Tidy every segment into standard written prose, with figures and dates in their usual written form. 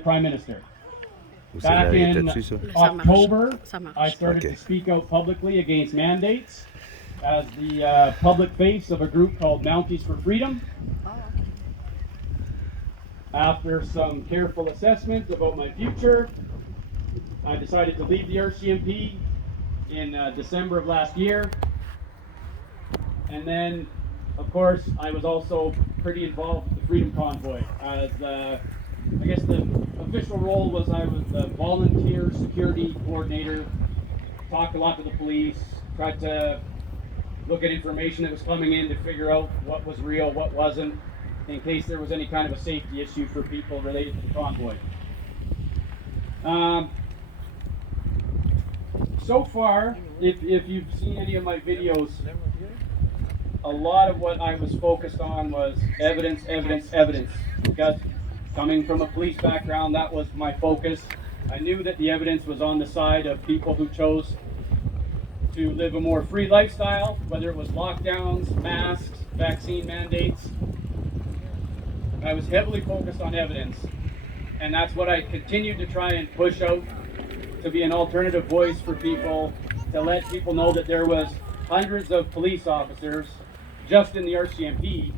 Prime Minister. Gusto Back niya in i-touch siya. October, I started Okay. to speak out publicly against mandates as the public face of a group called Mounties for Freedom. After some careful assessment about my future, I decided to leave the RCMP in December of last year. And then, of course, I was also pretty involved with the Freedom Convoy. As I guess the official role was I was the volunteer security coordinator, talked a lot to the police, tried to look at information that was coming in to figure out what was real, what wasn't, in case there was any kind of a safety issue for people related to the convoy. So far, if you've seen any of my videos, a lot of what I was focused on was evidence, evidence, evidence. Because coming from a police background, that was my focus. I knew that the evidence was on the side of people who chose to live a more free lifestyle, whether it was lockdowns, masks, vaccine mandates. I was heavily focused on evidence, and that's what I continued to try and push out, to be an alternative voice for people, to let people know that there was hundreds of police officers just in the RCMP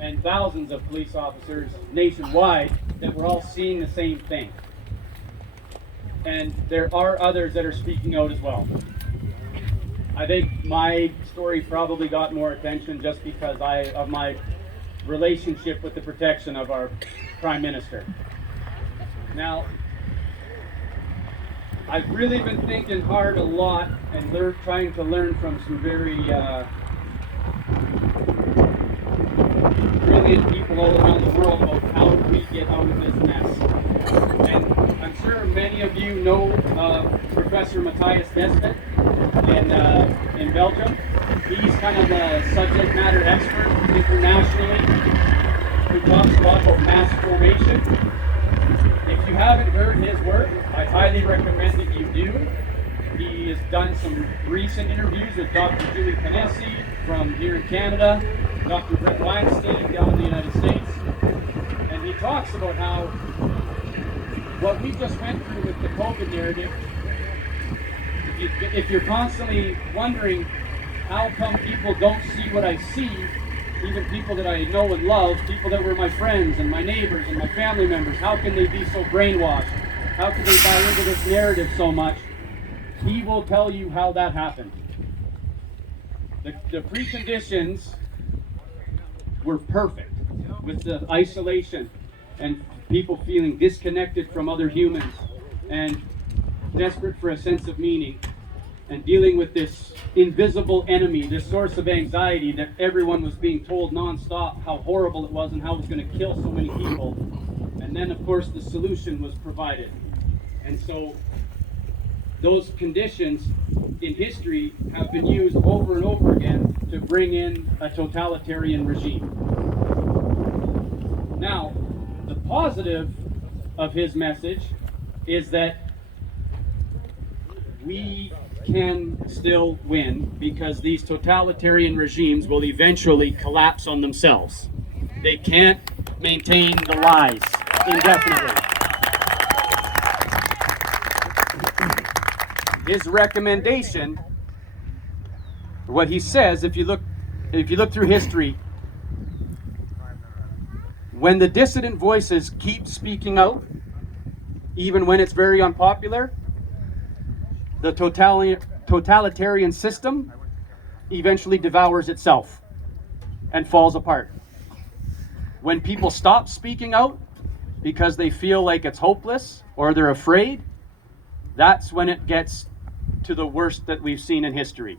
and thousands of police officers nationwide that were all seeing the same thing. And there are others that are speaking out as well. I think my story probably got more attention just because of my relationship with the protection of our Prime Minister. Now, I've really been thinking hard a lot and trying to learn from some very brilliant people all around the world about how we get out of this mess. And I'm sure many of you know Professor Matthias Desmet in Belgium. He's kind of the subject matter expert internationally who talks a lot about mass formation. If you haven't heard his work, I highly recommend that you do. He has done some recent interviews with Dr. Julie Canesi from here in Canada, Dr. Brett Weinstein down in the United States, and he talks about how what we just went through with the COVID narrative, if you're constantly wondering how come people don't see what I see, even people that I know and love, people that were my friends and my neighbors and my family members, how can they be so brainwashed? How can they buy into this narrative so much? He will tell you how that happened. The preconditions were perfect with the isolation and people feeling disconnected from other humans and desperate for a sense of meaning, and dealing with this invisible enemy, this source of anxiety that everyone was being told nonstop how horrible it was and how it was going to kill so many people. And then, of course, the solution was provided. And so those conditions in history have been used over and over again to bring in a totalitarian regime. Now, the positive of his message is that we can still win, because these totalitarian regimes will eventually collapse on themselves. They can't maintain the lies indefinitely. His recommendation, what he says, if you look through history, when the dissident voices keep speaking out, even when it's very unpopular, the totalitarian system eventually devours itself and falls apart. When people stop speaking out because they feel like it's hopeless or they're afraid, that's when it gets to the worst that we've seen in history.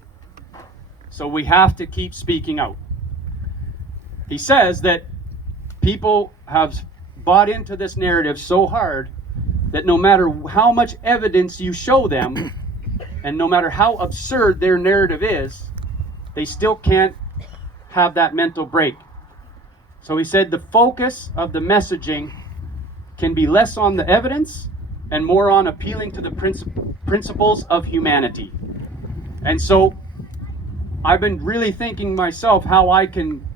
So we have to keep speaking out. He says that people have bought into this narrative so hard that no matter how much evidence you show them, and no matter how absurd their narrative is, they still can't have that mental break. So he said the focus of the messaging can be less on the evidence and more on appealing to the principles of humanity. And so I've been really thinking myself how I can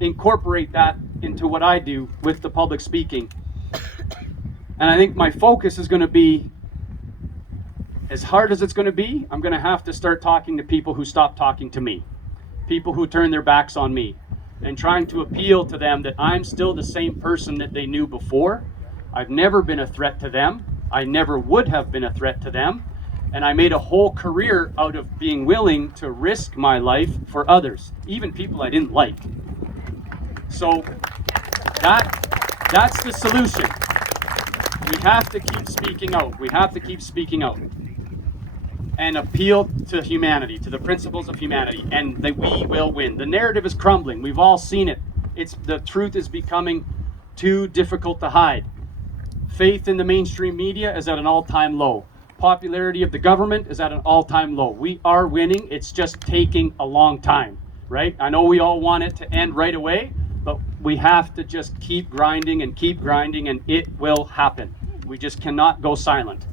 incorporate that into what I do with the public speaking. And I think my focus is going to be, as hard as it's going to be, I'm going to have to start talking to people who stop talking to me, people who turn their backs on me, and trying to appeal to them that I'm still the same person that they knew before. I've never been a threat to them. I never would have been a threat to them. And I made a whole career out of being willing to risk my life for others, even people I didn't like. So that's the solution. We have to keep speaking out. We have to keep speaking out and appeal to humanity, to the principles of humanity, and that we will win. The narrative is crumbling. We've all seen it. The truth is becoming too difficult to hide. Faith in the mainstream media is at an all-time low. Popularity of the government is at an all-time low. We are winning. It's just taking a long time, right? I know we all want it to end right away, but we have to just keep grinding, and it will happen. We just cannot go silent.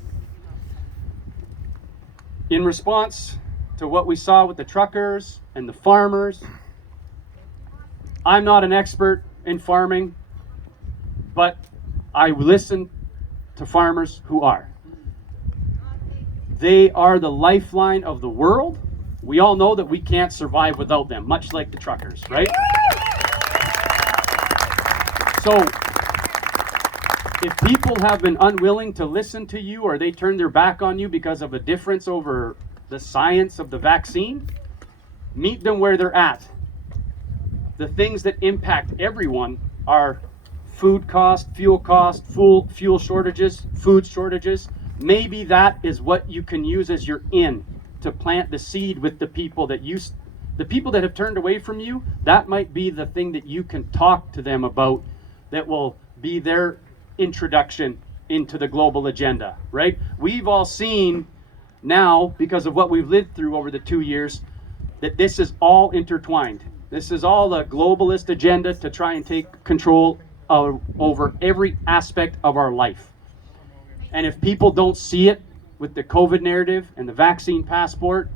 In response to what we saw with the truckers and the farmers, I'm not an expert in farming, but I listen to farmers who are. They are the lifeline of the world. We all know that we can't survive without them, much like the truckers, right? So, if people have been unwilling to listen to you, or they turn their back on you because of a difference over the science of the vaccine, meet them where they're at. The things that impact everyone are food cost, fuel shortages, food shortages. Maybe that is what you can use as your in to plant the seed with the people that have turned away from you. That might be the thing that you can talk to them about that will be their introduction into the global agenda, right? We've all seen now, because of what we've lived through over the 2 years, that this is all intertwined. This is all a globalist agenda to try and take control over every aspect of our life. And if people don't see it with the COVID narrative and the vaccine passport,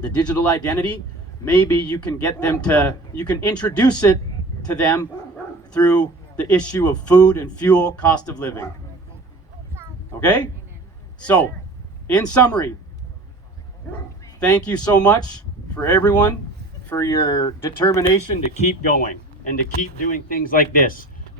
the digital identity, maybe you can introduce it to them through the issue of food and fuel cost of living. Okay? So, in summary, thank you so much for everyone for your determination to keep going and to keep doing things like this.